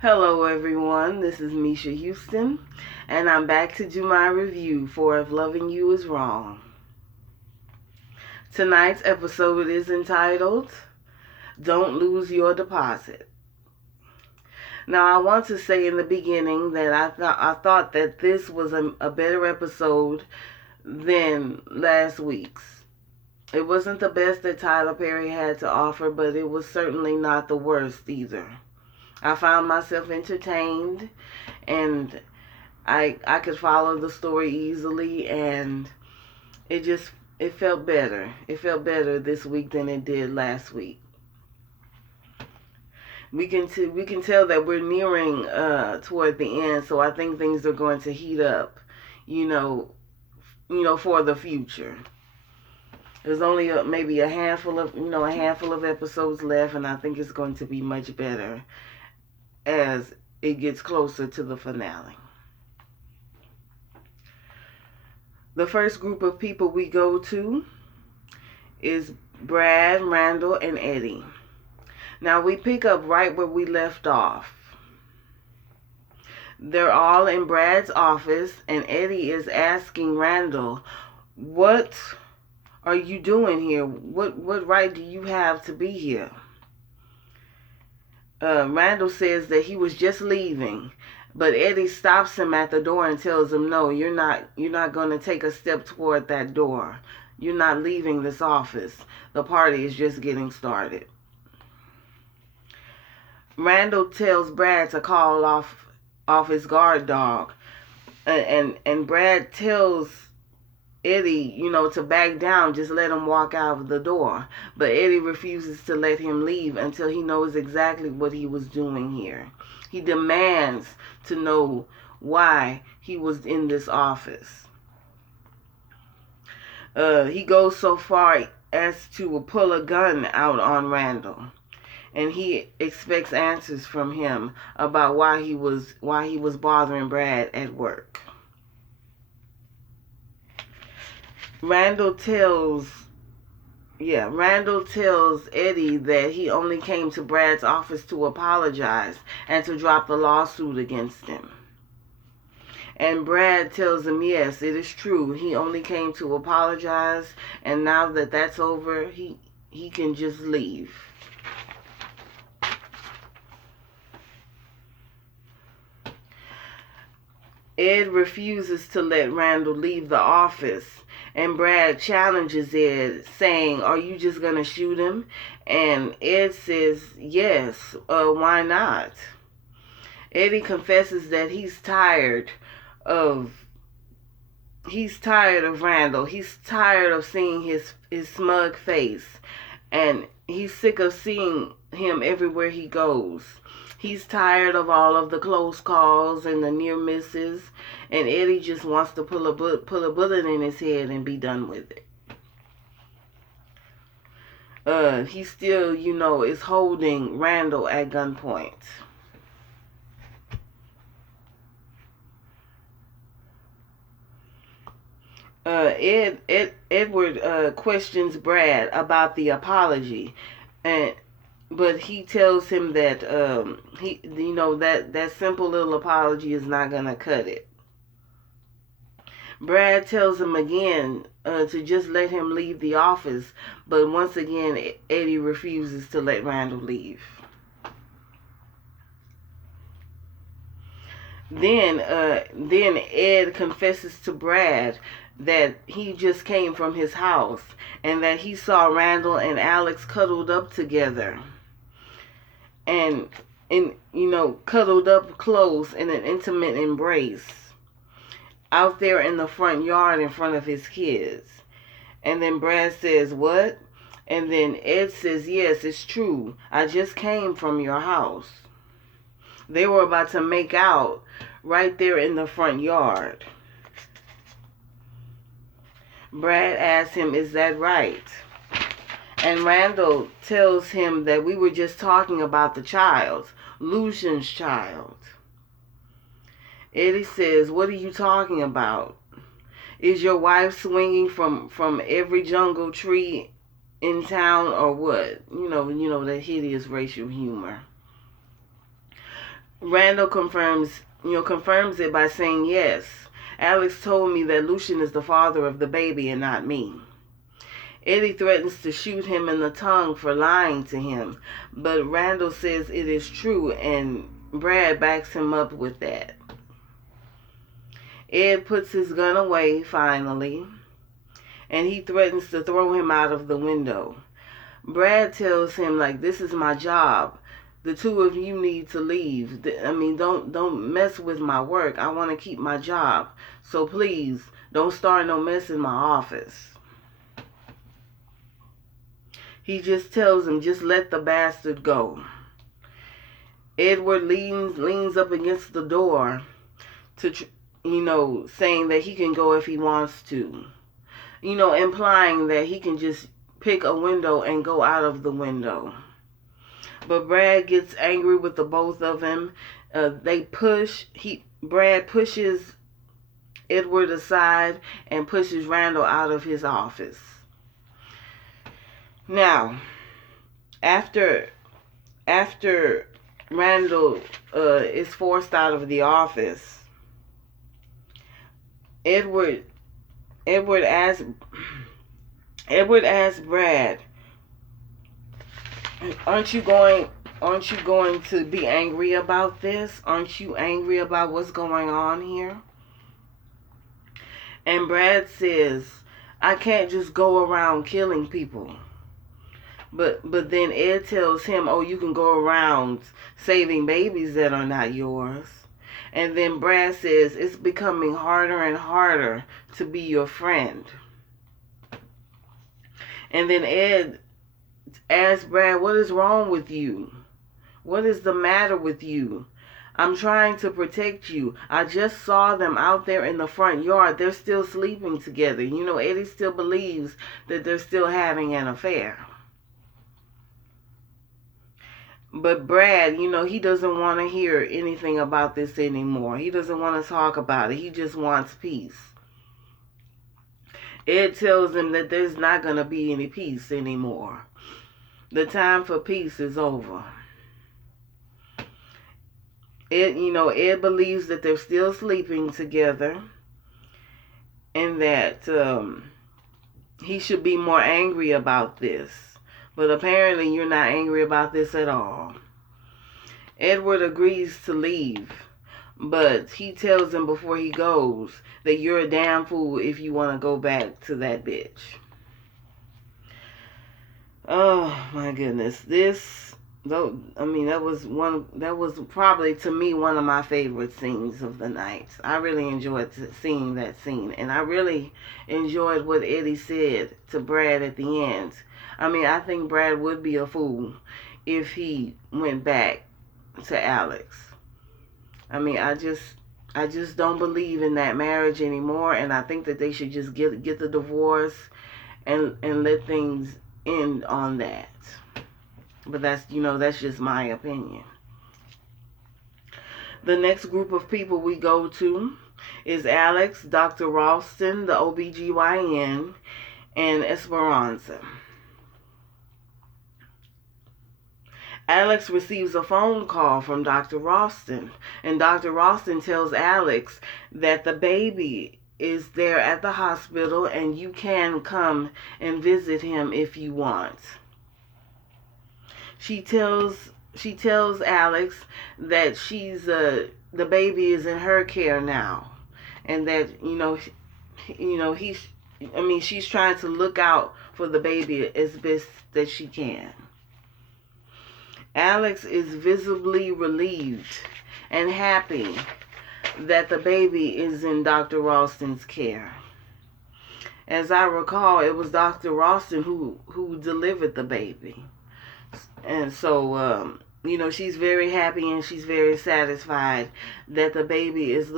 Hello everyone, this is Misha Houston, and I'm back to do my review for If Loving You Is Wrong. Tonight's episode is entitled, Don't Lose Your Deposit. Now I want to say in the beginning that I thought that this was a better episode than last week's. It wasn't the best that Tyler Perry had to offer, but it was certainly not the worst either. I found myself entertained, and I could follow the story easily, and it felt better. It felt better this week than it did last week. We can tell that we're nearing toward the end, so I think things are going to heat up, for the future. There's only maybe a handful of episodes left, and I think it's going to be much better as it gets closer to the finale. The first group of people we go to is Brad, Randall, and Eddie. Now we pick up right where we left off. They're all in Brad's office, and Eddie is asking Randall, "What are you doing here? What right do you have to be here?" Randall says that he was just leaving, but Eddie stops him at the door and tells him, "No, you're not going to take a step toward that door. You're not leaving this office. The party is just getting started." Randall tells Brad to call off his guard dog, and Brad tells Eddie, to back down, just let him walk out of the door. But Eddie refuses to let him leave until he knows exactly what he was doing here. He demands to know why he was in this office. He goes so far as to pull a gun out on Randall, and he expects answers from him about why he was bothering Brad at work. Randall tells Eddie that he only came to Brad's office to apologize and to drop the lawsuit against him. And Brad tells him, yes, it is true. He only came to apologize, and now that that's over, he can just leave. Ed refuses to let Randall leave the office, and Brad challenges Ed, saying, "Are you just going to shoot him?" And Ed says, "Yes, why not?" Eddie confesses that he's tired of Randall. He's tired of seeing his smug face, and he's sick of seeing him everywhere he goes. He's tired of all of the close calls and the near misses, and Eddie just wants to pull a bullet in his head and be done with it. He still, is holding Randall at gunpoint. Edward questions Brad about the apology, but he tells him that that simple little apology is not gonna cut it. Brad tells him again to just let him leave the office, but once again Eddie refuses to let Randall leave. Then Ed confesses to Brad that he just came from his house and that he saw Randall and Alex cuddled up together. And cuddled up close in an intimate embrace out there in the front yard in front of his kids. And then Brad says, "What?" And then Ed says, "Yes, it's true. I just came from your house." They were about to make out right there in the front yard. Brad asks him, "Is that right?" And Randall tells him that we were just talking about the child, Lucian's child. Eddie says, "What are you talking about? Is your wife swinging from every jungle tree in town or what?" That hideous racial humor. Randall confirms it by saying, yes, Alex told me that Lucian is the father of the baby and not me. Eddie threatens to shoot him in the tongue for lying to him, but Randall says it is true, and Brad backs him up with that. Ed puts his gun away, finally, and he threatens to throw him out of the window. Brad tells him, like, this is my job. The two of you need to leave. Don't mess with my work. I want to keep my job. So please, don't start no mess in my office. He just tells him, just let the bastard go. Edward leans up against the door to, saying that he can go if he wants to. Implying that he can just pick a window and go out of the window. But Brad gets angry with the both of them. Brad pushes Edward aside and pushes Randall out of his office. Now, after Randall is forced out of the office, Edward asks Brad, aren't you going to be angry about this? Aren't you angry about what's going on here? And Brad says, I can't just go around killing people. But then Ed tells him, oh, you can go around saving babies that are not yours. And then Brad says, it's becoming harder and harder to be your friend. And then Ed asks Brad, what is wrong with you? What is the matter with you? I'm trying to protect you. I just saw them out there in the front yard. They're still sleeping together. Eddie still believes that they're still having an affair. But Brad, he doesn't want to hear anything about this anymore. He doesn't want to talk about it. He just wants peace. Ed tells him that there's not going to be any peace anymore. The time for peace is over. Ed believes that they're still sleeping together and that he should be more angry about this. But apparently you're not angry about this at all. Edward agrees to leave, but he tells him before he goes that you're a damn fool if you want to go back to that bitch. Oh my goodness. That was probably to me one of my favorite scenes of the night. I really enjoyed seeing that scene, and I really enjoyed what Eddie said to Brad at the end. I think Brad would be a fool if he went back to Alex. I just don't believe in that marriage anymore, and I think that they should just get the divorce and let things end on that. But that's just my opinion. The next group of people we go to is Alex, Dr. Ralston, the OBGYN, and Esperanza. Alex receives a phone call from Dr. Ralston, and Dr. Ralston tells Alex that the baby is there at the hospital and you can come and visit him if you want. She tells Alex that the baby is in her care now, and that she's trying to look out for the baby as best that she can. Alex is visibly relieved and happy that the baby is in Dr. Ralston's care. As I recall, it was Dr. Ralston who delivered the baby. And so, she's very happy and she's very satisfied that the baby is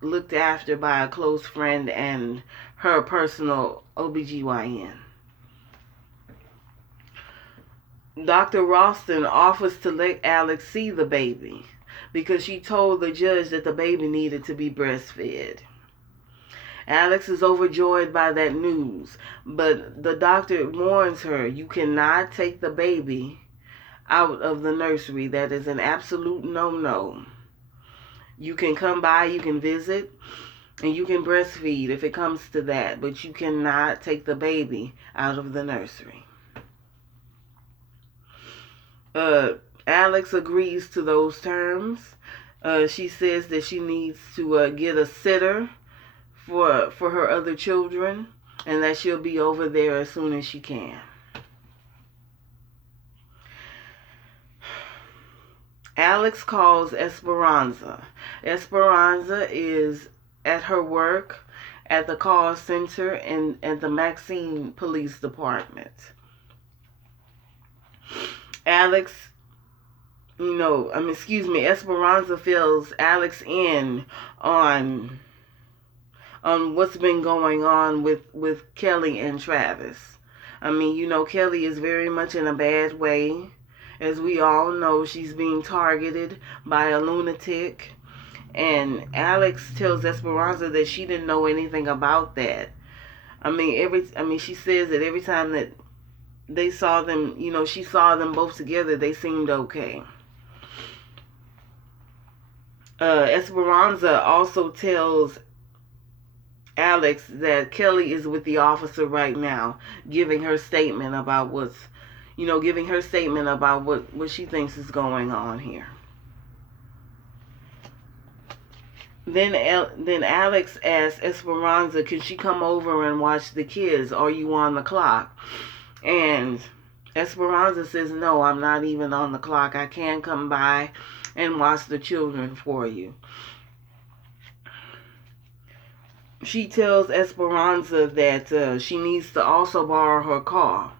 looked after by a close friend and her personal OBGYN. Dr. Ralston offers to let Alex see the baby because she told the judge that the baby needed to be breastfed. Alex is overjoyed by that news, but the doctor warns her, you cannot take the baby out of the nursery. That is an absolute no-no. You can come by, you can visit, and you can breastfeed if it comes to that, but you cannot take the baby out of the nursery. Alex agrees to those terms. She says that she needs to get a sitter for her other children, and that she'll be over there as soon as she can. Alex calls Esperanza. Esperanza is at her work at the call center in at the Maxine Police Department. Esperanza fills Alex in on what's been going on with Kelly and Travis. Kelly is very much in a bad way. As we all know, she's being targeted by a lunatic. And Alex tells Esperanza that she didn't know anything about that. She says that every time that they saw them, she saw them both together, they seemed okay. Esperanza also tells Alex that Kelly is with the officer right now, giving her statement about what she thinks is going on here. Then Alex asks Esperanza, can she come over and watch the kids? Are you on the clock? And Esperanza says, no, I'm not even on the clock. I can come by and watch the children for you. She tells Esperanza that she needs to also borrow her car.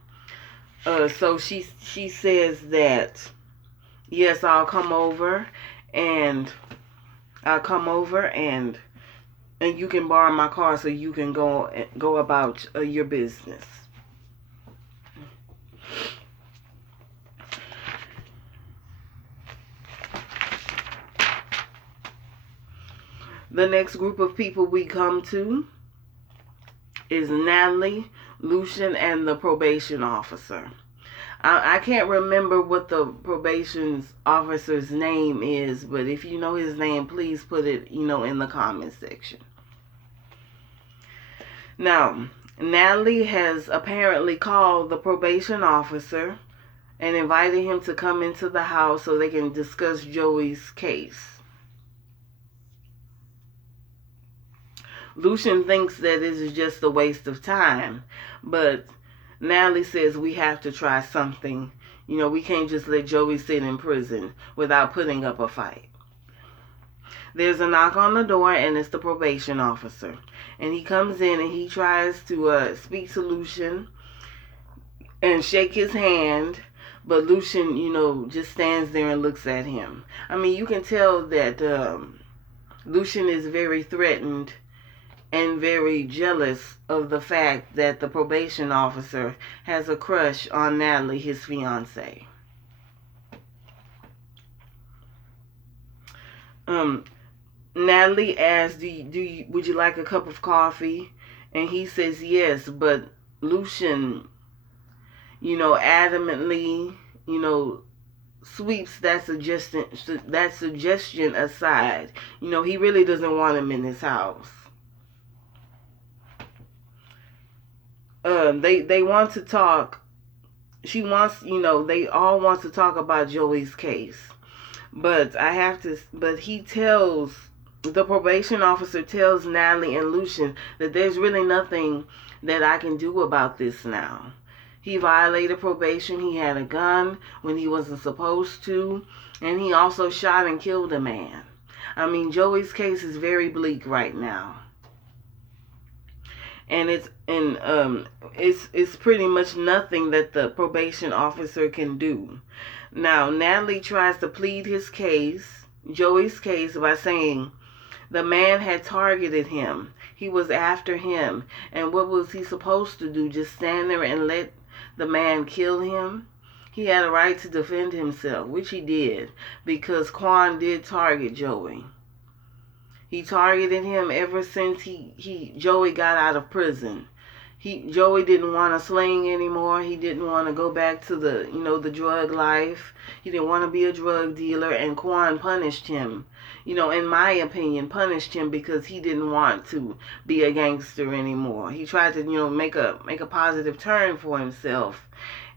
So she says that, yes, I'll come over and you can borrow my car so you can go about your business. The next group of people we come to is Natalie, Lucian, and the probation officer. I can't remember what the probation officer's name is, but if you know his name, please put it, in the comment section. Now, Natalie has apparently called the probation officer and invited him to come into the house so they can discuss Joey's case. Lucian thinks that this is just a waste of time, but Natalie says we have to try something. We can't just let Joey sit in prison without putting up a fight. There's a knock on the door, and it's the probation officer. And he comes in and he tries to speak to Lucian and shake his hand, but Lucian, just stands there and looks at him. You can tell that Lucian is very threatened and very jealous of the fact that the probation officer has a crush on Natalie, his fiancée. Natalie asks, would you like a cup of coffee? And he says yes, but Lucian, adamantly, sweeps that suggestion aside. He really doesn't want him in his house. They want to talk. They all want to talk about Joey's case. But the probation officer tells Natalie and Lucian that there's really nothing that I can do about this now. He violated probation. He had a gun when he wasn't supposed to. And he also shot and killed a man. Joey's case is very bleak right now. And it's pretty much nothing that the probation officer can do. Now, Natalie tries to plead Joey's case, by saying the man had targeted him. He was after him. And what was he supposed to do? Just stand there and let the man kill him? He had a right to defend himself, which he did, because Quan did target Joey. He targeted him ever since Joey got out of prison. Joey didn't want to sling anymore. He didn't want to go back to the drug life. He didn't want to be a drug dealer, and Quan punished him. In my opinion, punished him because he didn't want to be a gangster anymore. He tried to, make a positive turn for himself,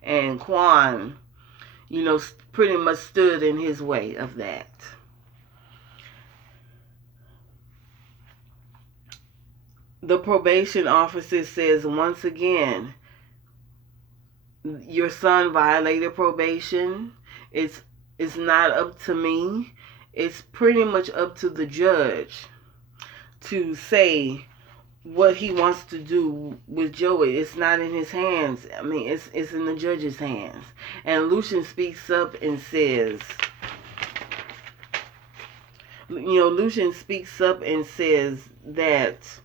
and Quan, pretty much stood in his way of that. The probation officer says once again, your son violated probation. It's not up to me. It's pretty much up to the judge to say what he wants to do with Joey. It's not in his hands. I mean, it's in the judge's hands. And Lucian speaks up and says, that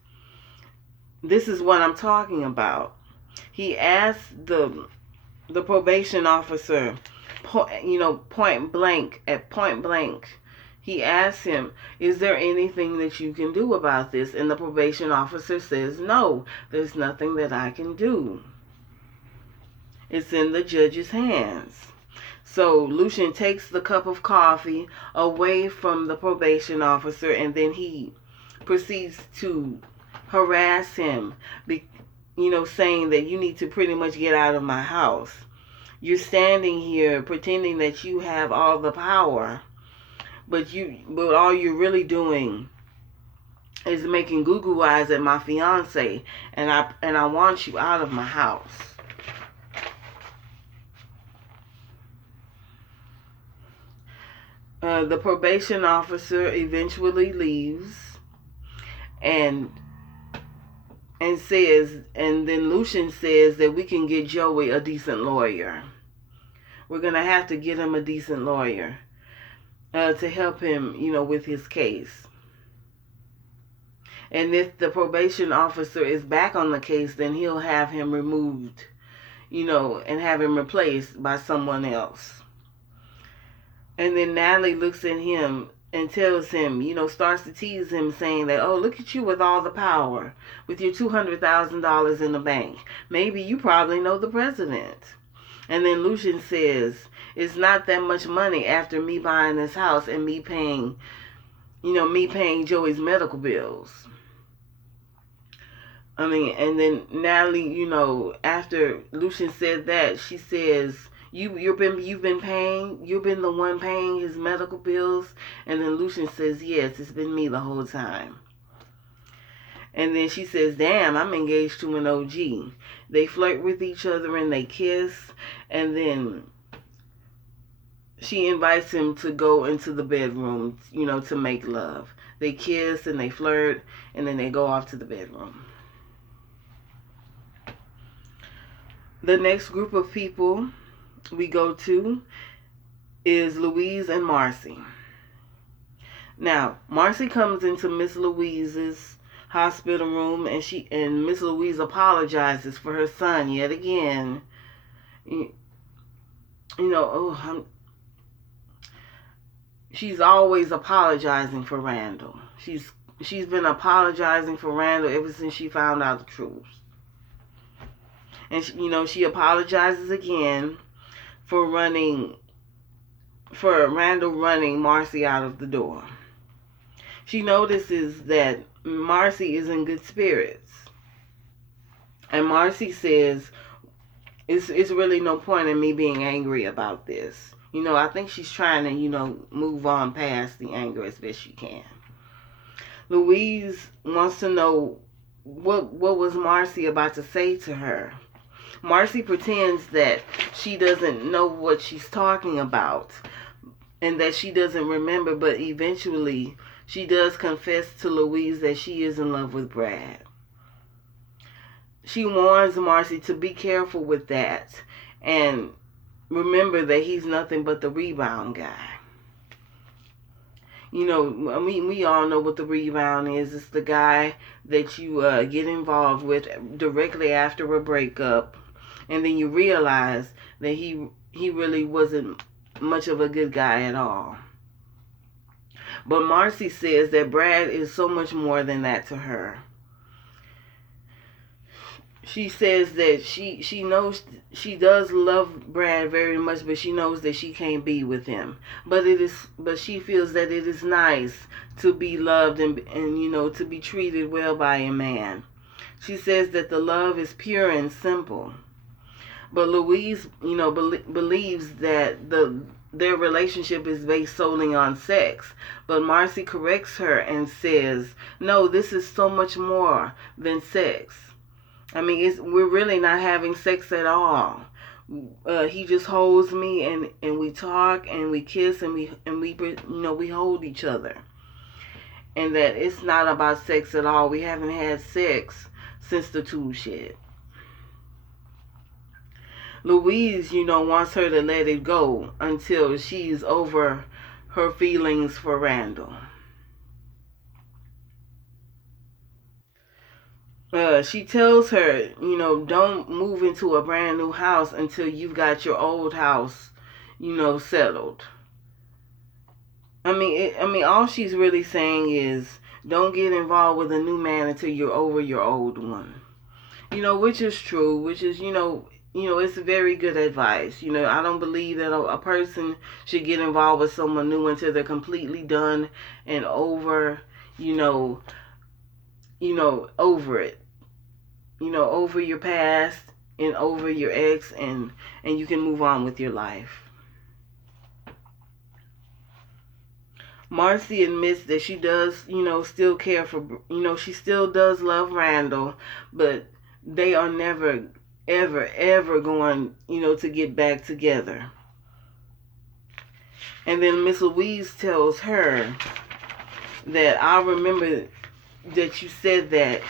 this is what I'm talking about. He asked the probation officer, point blank, he asked him, is there anything that you can do about this? And the probation officer says, no, there's nothing that I can do. It's in the judge's hands. So Lucian takes the cup of coffee away from the probation officer, and then he proceeds to harass him, saying that you need to pretty much get out of my house. You're standing here pretending that you have all the power, but all you're really doing is making goo-goo eyes at my fiance, and I want you out of my house. The probation officer eventually leaves, and then Lucian says that we can get Joey a decent lawyer. We're going to have to get him a decent lawyer to help him, with his case. And if the probation officer is back on the case, then he'll have him removed, and have him replaced by someone else. And then Natalie looks at him and tells him, starts to tease him, saying that, oh, look at you with all the power, with your $200,000 in the bank. Maybe you probably know the president. And then Lucian says, it's not that much money after me buying this house and me paying Joey's medical bills. I mean, and then Natalie, after Lucian said that, she says, You've been the one paying his medical bills? And then Lucian says, yes, it's been me the whole time. And then she says, damn, I'm engaged to an OG. They flirt with each other and they kiss, and then she invites him to go into the bedroom, to make love. They kiss and they flirt, and then they go off to the bedroom. The next group of people we go to is Louise and Marcy. Now, Marcy comes into Miss Louise's hospital room, and Miss Louise apologizes for her son yet again. She's always apologizing for Randall. She's been apologizing for Randall ever since she found out the truth. And she apologizes again for Randall running Marcy out of the door. She notices that Marcy is in good spirits. And Marcy says, it's really no point in me being angry about this. I think she's trying to, move on past the anger as best she can. Louise wants to know what was Marcy about to say to her. Marcy pretends that she doesn't know what she's talking about and that she doesn't remember, but eventually she does confess to Louise that she is in love with Brad. She warns Marcy to be careful with that and remember that he's nothing but the rebound guy. We all know what the rebound is. It's the guy that you get involved with directly after a breakup, and then you realize that he really wasn't much of a good guy at all. But Marcy says that Brad is so much more than that to her. she says that she knows she does love Brad very much, but she knows that she can't be with him. But she feels that it is nice to be loved and to be treated well by a man. She says that the love is pure and simple. But Louise, believes that their relationship is based solely on sex. But Marcy corrects her and says, "No, this is so much more than sex. I mean, we're really not having sex at all. He just holds me and we talk and we kiss and we hold each other. And that it's not about sex at all. We haven't had sex since the tool shed." Louise, wants her to let it go until she's over her feelings for Randall. She tells her, don't move into a brand new house until you've got your old house, settled. All she's really saying is don't get involved with a new man until you're over your old one. Which is true, which is, it's very good advice. I don't believe that a person should get involved with someone new until they're completely done and over, over it. Over your past and over your ex, and you can move on with your life. Marcy admits that she does, still care for, she still does love Randall, but they are never, ever, ever going, to get back together. And then Miss Louise tells her that I remember that you said that,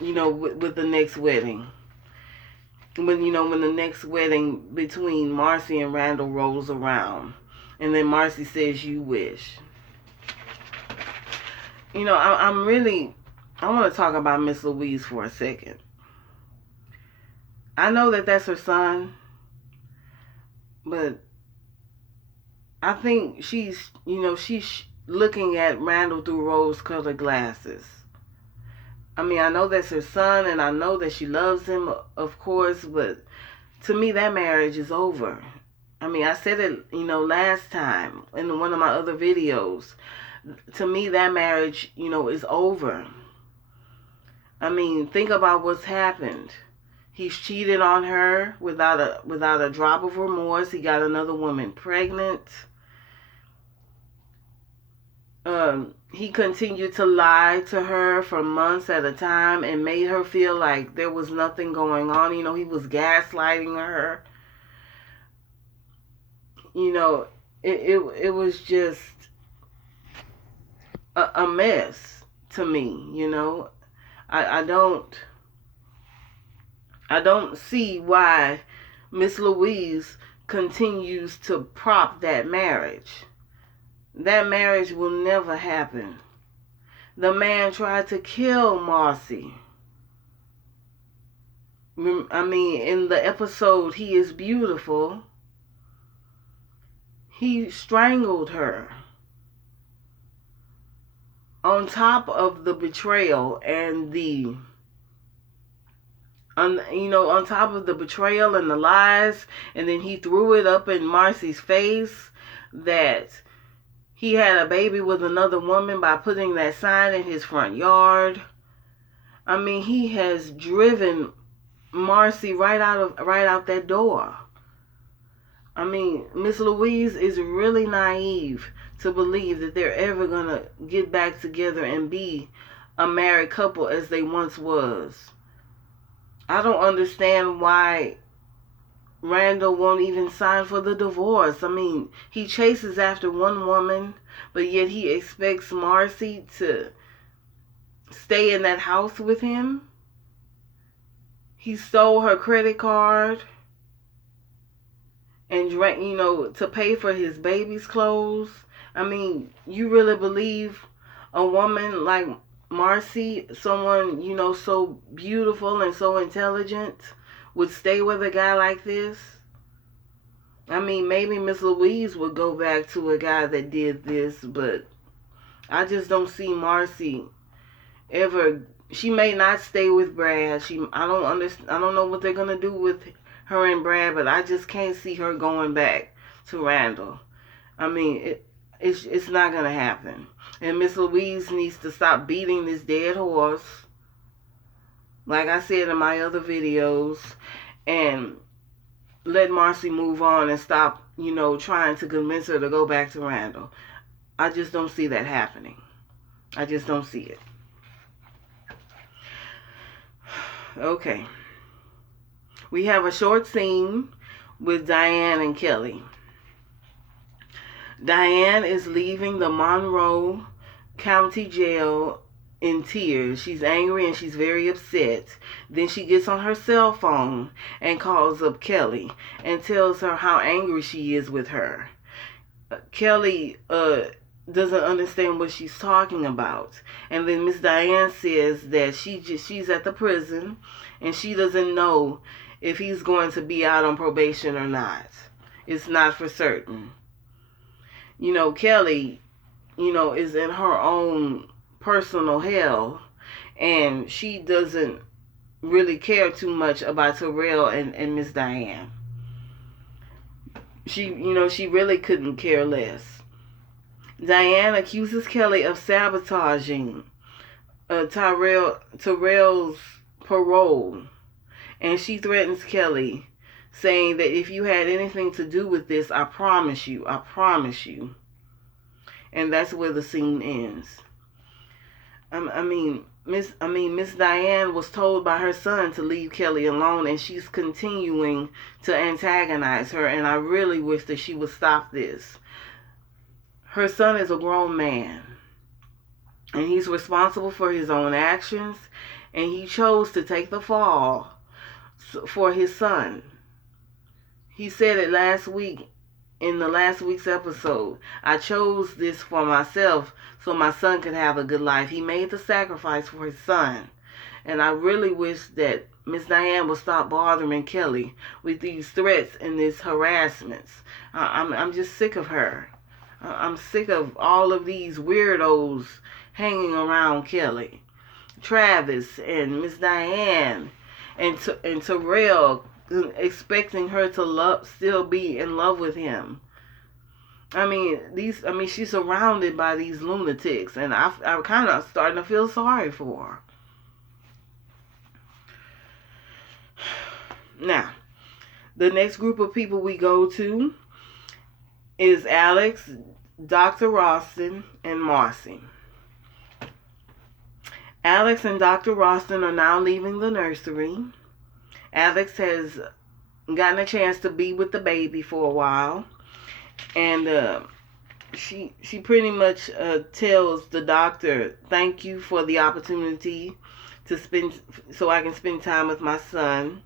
with the next wedding. When the next wedding between Marcy and Randall rolls around. And then Marcy says, "You wish." I want to talk about Miss Louise for a second. I know that that's her son, but I think she's looking at Randall through rose-colored glasses. I know that's her son, and I know that she loves him, of course, but to me, that marriage is over. I said it, last time in one of my other videos. To me, that marriage, is over. Think about what's happened. He's cheated on her without a drop of remorse. He got another woman pregnant. He continued to lie to her for months at a time and made her feel like there was nothing going on. He was gaslighting her. It was just a mess to me. I don't see why Miss Louise continues to prop that marriage. That marriage will never happen. The man tried to kill Marcy. In the episode, He Is Beautiful, he strangled her. On top of the betrayal and on top of the betrayal and the lies, and then he threw it up in Marcy's face that he had a baby with another woman by putting that sign in his front yard. He has driven Marcy right out that door. Miss Louise is really naive to believe that they're ever gonna get back together and be a married couple as they once was. I don't understand why Randall won't even sign for the divorce. He chases after one woman, but yet he expects Marcy to stay in that house with him. He stole her credit card and drank, to pay for his baby's clothes. You really believe a woman like Marcy, someone, so beautiful and so intelligent, would stay with a guy like this? Maybe Miss Louise would go back to a guy that did this, but I just don't see Marcy ever she may not stay with Brad. I don't understand. I don't know what they're gonna do with her and Brad, but I just can't see her going back to Randall. I mean, it's not gonna happen. And Miss Louise needs to stop beating this dead horse, like I said in my other videos, and let Marcy move on and stop, trying to convince her to go back to Randall. I just don't see that happening. I just don't see it. Okay. We have a short scene with Diane and Kelly. Diane is leaving the Monroe County Jail in tears. She's angry and she's very upset. Then she gets on her cell phone and calls up Kelly and tells her how angry she is with her. Kelly doesn't understand what she's talking about. And then Miss Diane says that she's at the prison and she doesn't know if he's going to be out on probation or not. It's not for certain. Kelly, is in her own personal hell, and she doesn't really care too much about Terrell and Miss Diane. She really couldn't care less. Diane accuses Kelly of sabotaging Terrell's parole, and she threatens Kelly, saying that if you had anything to do with this, I promise you. And that's where the scene ends. Miss Diane was told by her son to leave Kelly alone, and she's continuing to antagonize her, and I really wish that she would stop this. Her son is a grown man, and he's responsible for his own actions, and he chose to take the fall for his son. He said it last week in the last week's episode. I chose this for myself so my son could have a good life. He made the sacrifice for his son. And I really wish that Miss Diane would stop bothering Kelly with these threats and these harassments. I'm just sick of her. I'm sick of all of these weirdos hanging around Kelly. Travis and Miss Diane and Terrell, expecting her to still be in love with him. She's surrounded by these lunatics, and I'm kind of starting to feel sorry for her. Now, the next group of people we go to is Alex, Dr. Ralston, and Marcy. Alex and Dr. Ralston are now leaving the nursery. Alex has gotten a chance to be with the baby for a while, and she pretty much tells the doctor, "Thank you for the opportunity so I can spend time with my son."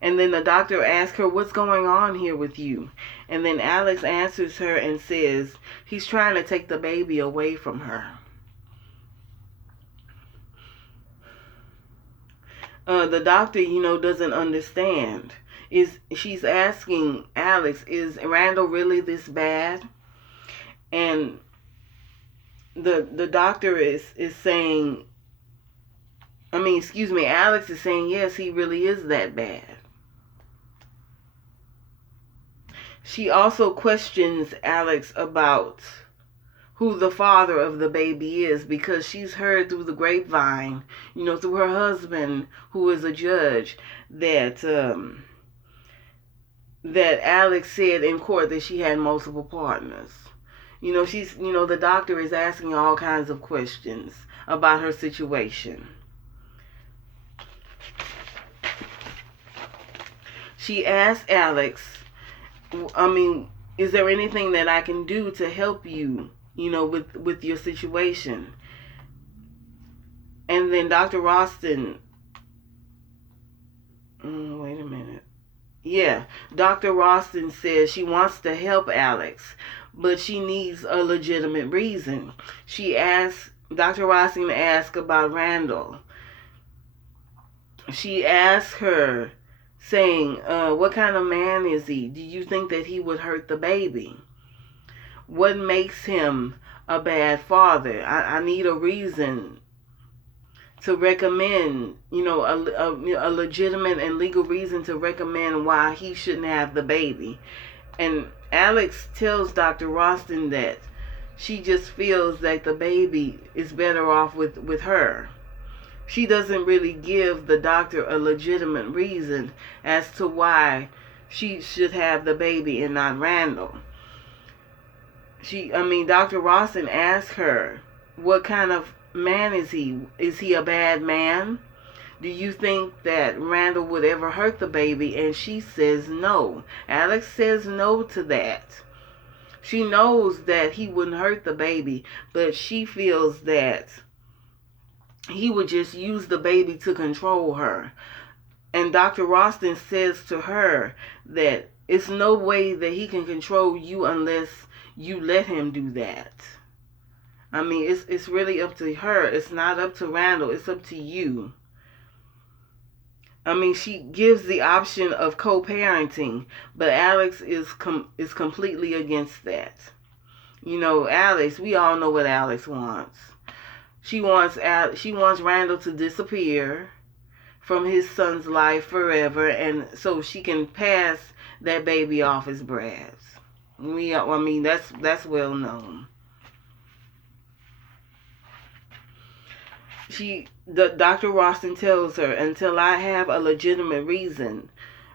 And then the doctor asks her, "What's going on here with you?" And then Alex answers her and says, "He's trying to take the baby away from her." The doctor, doesn't understand. She's asking Alex, is Randall really this bad? And the doctor is saying, Alex is saying, yes, he really is that bad. She also questions Alex about who the father of the baby is, because she's heard through the grapevine, through her husband, who is a judge, that Alex said in court that she had multiple partners. The doctor is asking all kinds of questions about her situation. She asked Alex, is there anything that I can do to help you, with your situation? And then Dr. Ralston, wait a minute. Yeah, Dr. Ralston says she wants to help Alex, but she needs a legitimate reason. Dr. Ralston asked about Randall. She asked her, saying, what kind of man is he? Do you think that he would hurt the baby? What makes him a bad father? I need a reason to recommend, a legitimate and legal reason to recommend why he shouldn't have the baby. And Alex tells Dr. Ralston that she just feels that the baby is better off with her. She doesn't really give the doctor a legitimate reason as to why she should have the baby and not Randall. Dr. Ralston asked her, what kind of man is he? Is he a bad man? Do you think that Randall would ever hurt the baby? And she says no. Alex says no to that. She knows that he wouldn't hurt the baby, but she feels that he would just use the baby to control her. And Dr. Ralston says to her that it's no way that he can control you unless you let him do that. It's really up to her. It's not up to Randall. It's up to you. She gives the option of co-parenting, but Alex is completely against that. Alex, we all know what Alex wants. She wants Randall to disappear from his son's life forever, and so she can pass that baby off as Brad's. That's well known. Dr. Ralston tells her, until I have a legitimate reason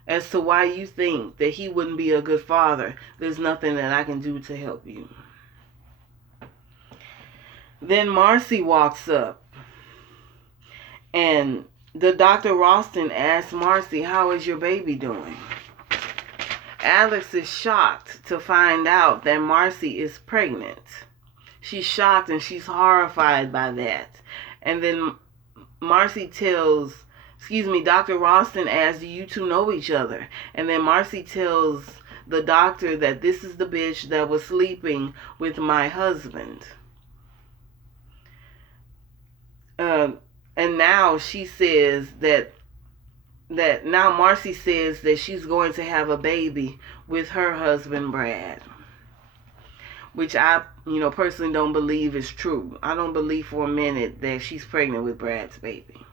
as to why you think that he wouldn't be a good father, there's nothing that I can do to help you. Then Marcy walks up, and the Dr. Ralston asks Marcy, how is your baby doing? Alex is shocked to find out that Marcy is pregnant. She's shocked and she's horrified by that. And then Dr. Ralston asks, do you two know each other? And then Marcy tells the doctor that this is the bitch that was sleeping with my husband. And now she says now Marcy says that she's going to have a baby with her husband, Brad. Which I, personally don't believe is true. I don't believe for a minute that she's pregnant with Brad's baby.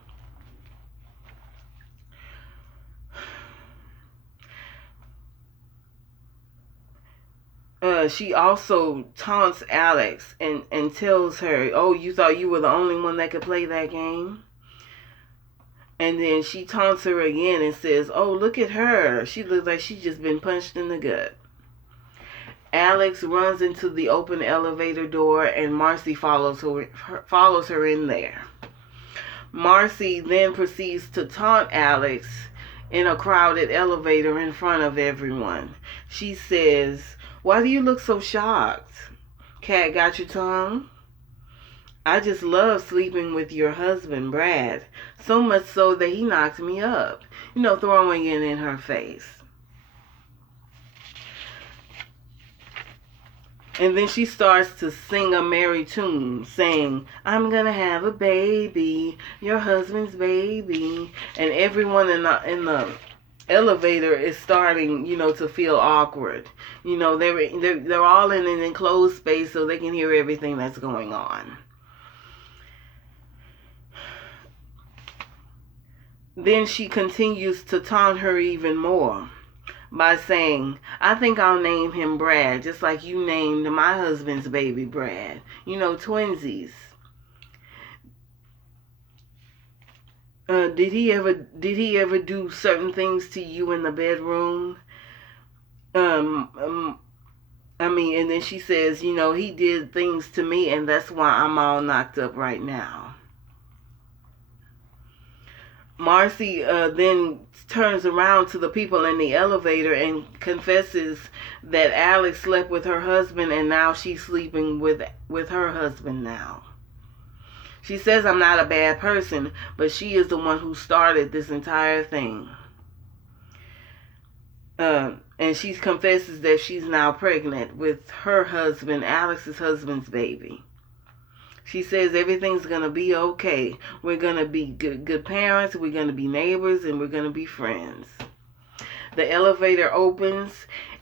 She also taunts Alex and tells her, oh, you thought you were the only one that could play that game? And then she taunts her again and says, oh, look at her. She looks like she's just been punched in the gut. Alex runs into the open elevator door and Marcy follows her in there. Marcy then proceeds to taunt Alex in a crowded elevator in front of everyone. She says, why do you look so shocked? Cat got your tongue? I just love sleeping with your husband, Brad. So much so that he knocked me up. Throwing it in her face. And then she starts to sing a merry tune, saying, I'm gonna have a baby, your husband's baby. And everyone in the elevator is starting, to feel awkward. They're all in an enclosed space so they can hear everything that's going on. Then she continues to taunt her even more by saying, I think I'll name him Brad, just like you named my husband's baby Brad. Twinsies. Did he ever do certain things to you in the bedroom? And then she says, he did things to me, and that's why I'm all knocked up right now. Marcy then turns around to the people in the elevator and confesses that Alex slept with her husband and now she's sleeping with her husband now. She says, I'm not a bad person, but she is the one who started this entire thing. And she confesses that she's now pregnant with her husband, Alex's husband's baby. She says everything's going to be okay. We're going to be good parents, we're going to be neighbors, and we're going to be friends. The elevator opens,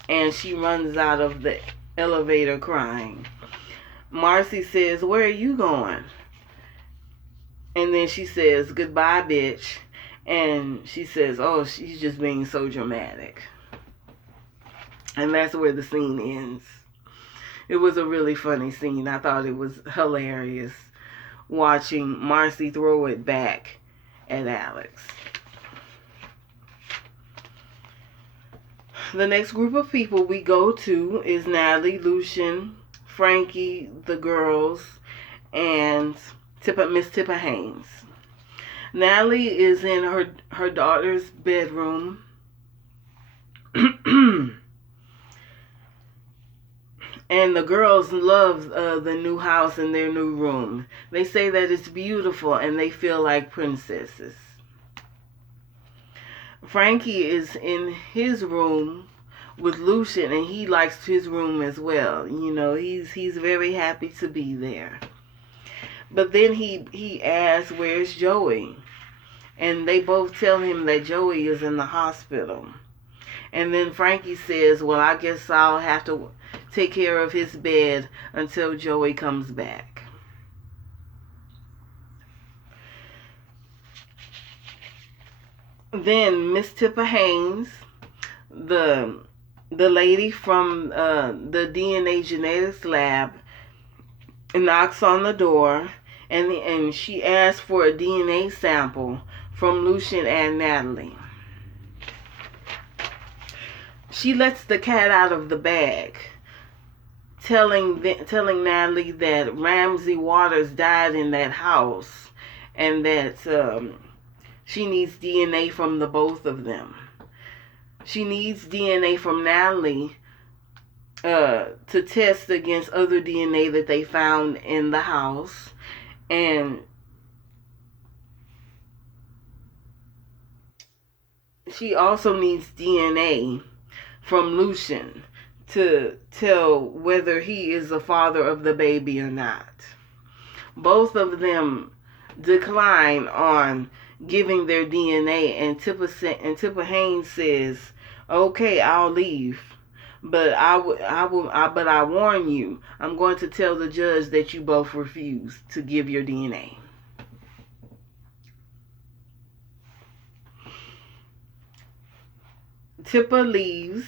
and she runs out of the elevator crying. Marcy says, where are you going? And then she says, "Goodbye, bitch." And she says, "Oh, she's just being so dramatic." And that's where the scene ends. It was a really funny scene. I thought it was hilarious watching Marcy throw it back at Alex. The next group of people we go to is Natalie, Lucian, Frankie, the girls, and Miss Tippa Haynes. Natalie is in her daughter's bedroom. And the girls love the new house and their new room. They say that it's beautiful and they feel like princesses. Frankie is in his room with Lucian, and he likes his room as well. You know, he's very happy to be there. But then he asks, "Where's Joey?" And they both tell him that Joey is in the hospital. And then Frankie says, "Well, I guess I'll have to take care of his bed until Joey comes back." Then Miss Tippa Haynes, the lady from the DNA genetics lab, knocks on the door, and she asks for a DNA sample from Lucian and Natalie. She lets the cat out of the bag, telling Natalie that Ramsey Waters died in that house, and that she needs DNA from the both of them. She needs DNA from Natalie to test against other DNA that they found in the house, and she also needs DNA from Lucian to tell whether he is the father of the baby or not. Both of them decline on giving their DNA, and Tippa Haynes says, "Okay, I'll leave, but I warn you, I'm going to tell the judge that you both refuse to give your DNA." Tippa leaves,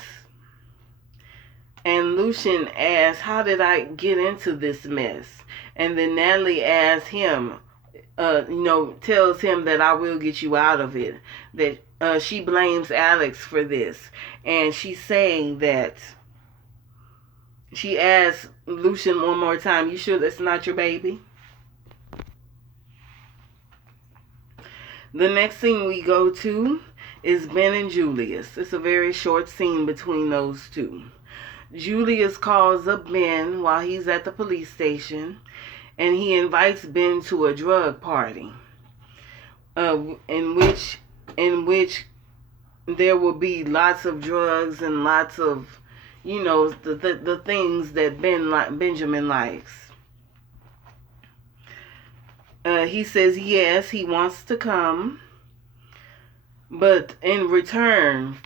and Lucian asks, "How did I get into this mess?" And then Natalie asks him, tells him that "I will get you out of it." That she blames Alex for this. And she's saying that she asks Lucian one more time, "You sure that's not your baby?" The next scene we go to is Ben and Julius. It's a very short scene between those two. Julius calls up Ben while he's at the police station, and he invites Ben to a drug party, in which there will be lots of drugs and lots of, the things that Benjamin likes. He says yes, he wants to come, but in return,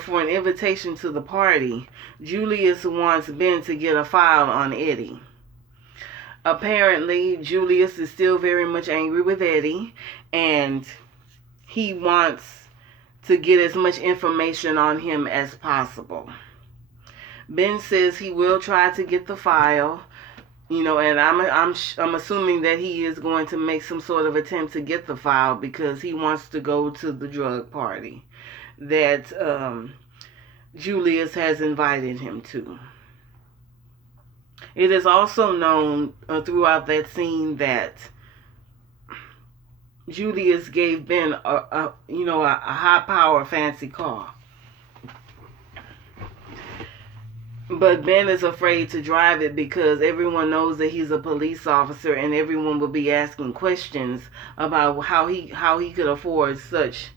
for an invitation to the party, Julius wants Ben to get a file on Eddie. Apparently, Julius is still very much angry with Eddie, and he wants to get as much information on him as possible. Ben says he will try to get the file, and I'm assuming that he is going to make some sort of attempt to get the file because he wants to go to the drug party that Julius has invited him to. It is also known throughout that scene that Julius gave Ben a high-power fancy car. But Ben is afraid to drive it because everyone knows that he's a police officer, and everyone will be asking questions about how he could afford such,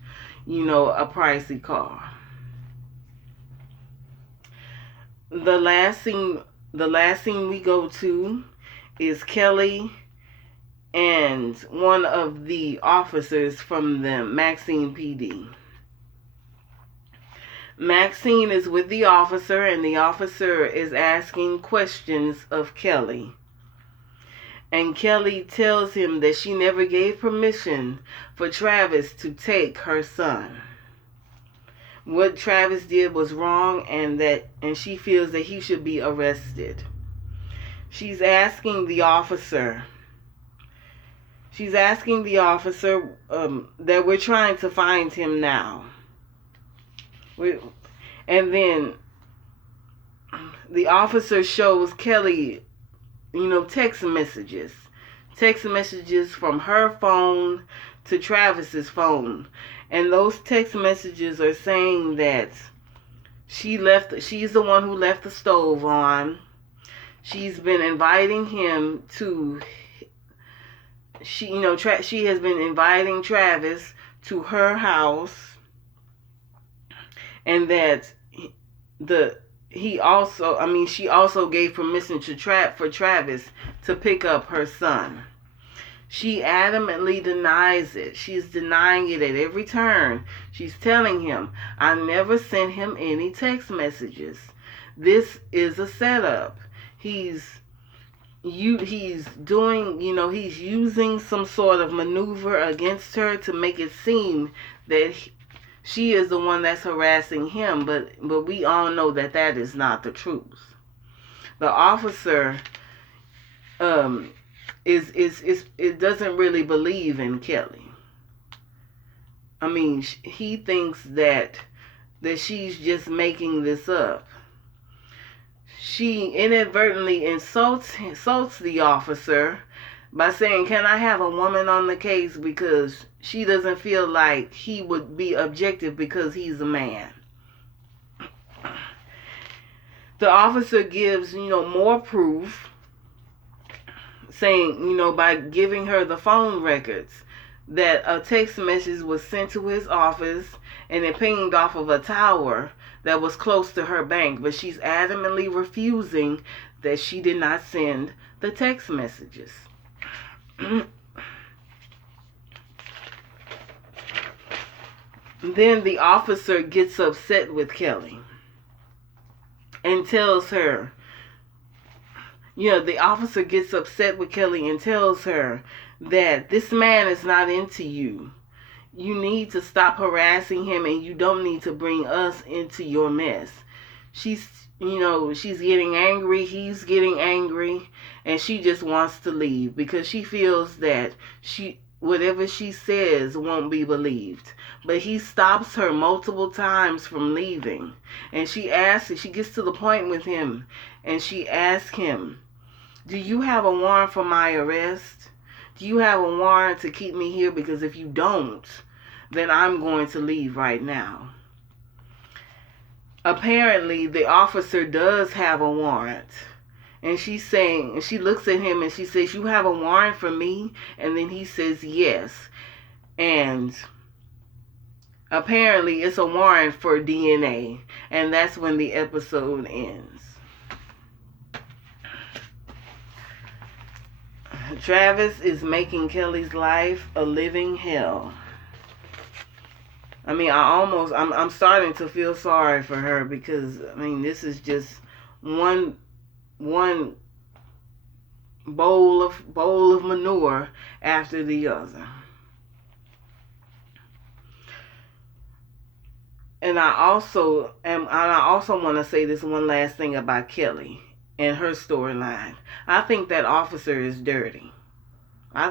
a pricey car. The last scene we go to is Kelly and one of the officers from the Maxine PD. Maxine is with the officer, and the officer is asking questions of Kelly. And Kelly tells him that she never gave permission for Travis to take her son. What Travis did was wrong, and she feels that he should be arrested. She's asking the officer that we're trying to find him now. And then the officer shows Kelly, text messages from her phone to Travis's phone. And those text messages are saying that she's the one who left the stove on. She's been inviting him to, she has been inviting Travis to her house, and that she also gave permission for Travis to pick up her son. She adamantly denies it. She's denying it at every turn. She's telling him, I never sent him any text messages. This is a setup. He's doing, he's using some sort of maneuver against her to make it seem that she is the one that's harassing him, but we all know that is not the truth. The officer it doesn't really believe in Kelly. He thinks that she's just making this up. She inadvertently insults the officer by saying, can I have a woman on the case, because she doesn't feel like he would be objective because he's a man. The officer gives, more proof, saying, by giving her the phone records, that a text message was sent to his office and it pinged off of a tower that was close to her bank, but she's adamantly refusing that she did not send the text messages. Then the officer gets upset with Kelly and tells her, the officer gets upset with Kelly and tells her that this man is not into you. You need to stop harassing him, and you don't need to bring us into your mess. She's getting angry, he's getting angry, and she just wants to leave because she feels that whatever she says won't be believed. But he stops her multiple times from leaving. And she gets to the point with him, and she asks him, do you have a warrant for my arrest? Do you have a warrant to keep me here? Because if you don't, then I'm going to leave right now. Apparently, the officer does have a warrant. And she looks at him and she says, you have a warrant for me? And then he says, yes. And apparently, it's a warrant for DNA. And that's when the episode ends. Travis is making Kelly's life a living hell. I'm starting to feel sorry for her because, this is just one bowl of manure after the other. And I also want to say this one last thing about Kelly and her storyline. I think that officer is dirty. I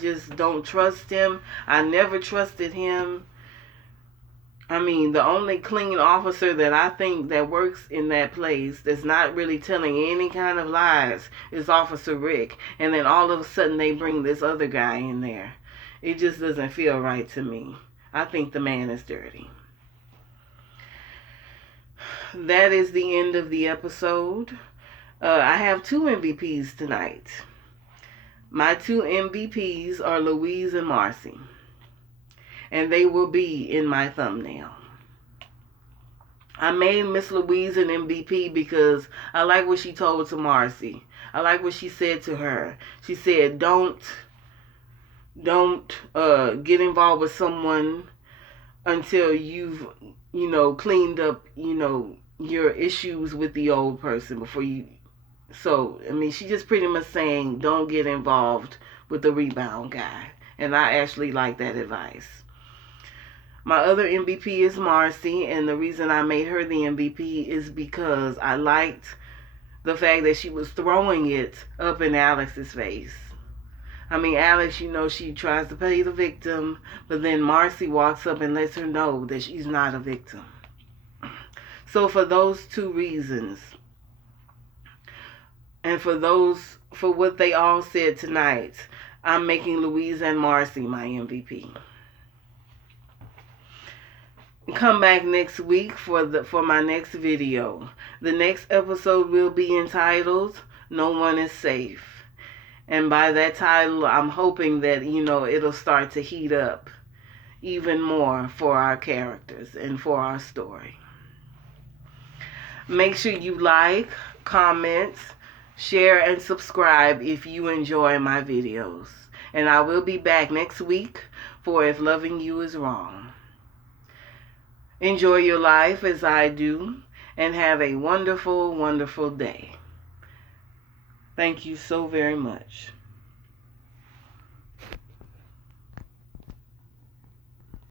just don't trust him. I never trusted him. The only clean officer that I think that works in that place that's not really telling any kind of lies is Officer Rick. And then all of a sudden they bring this other guy in there. It just doesn't feel right to me. I think the man is dirty. That is the end of the episode. I have 2 MVPs tonight. My 2 MVPs are Louise and Marcy. And they will be in my thumbnail. I made Miss Louise an MVP because I like what she told to Marcy. I like what she said to her. She said, don't get involved with someone until you've, cleaned up, your issues with the old person before you So, I mean, she's just pretty much saying, don't get involved with the rebound guy. And I actually like that advice. My other MVP is Marcy, and the reason I made her the MVP is because I liked the fact that she was throwing it up in Alex's face. I mean, Alex, she tries to play the victim, but then Marcy walks up and lets her know that she's not a victim. So for those two reasons, and for what they all said tonight, I'm making Louise and Marcy my MVP. Come back next week for my next video. The next episode will be entitled "No One is Safe." And by that title, I'm hoping that, it'll start to heat up even more for our characters and for our story. Make sure you like, comment, share, and subscribe if you enjoy my videos. And I will be back next week for If Loving You Is Wrong. Enjoy your life as I do, and have a wonderful, wonderful day. Thank you so very much.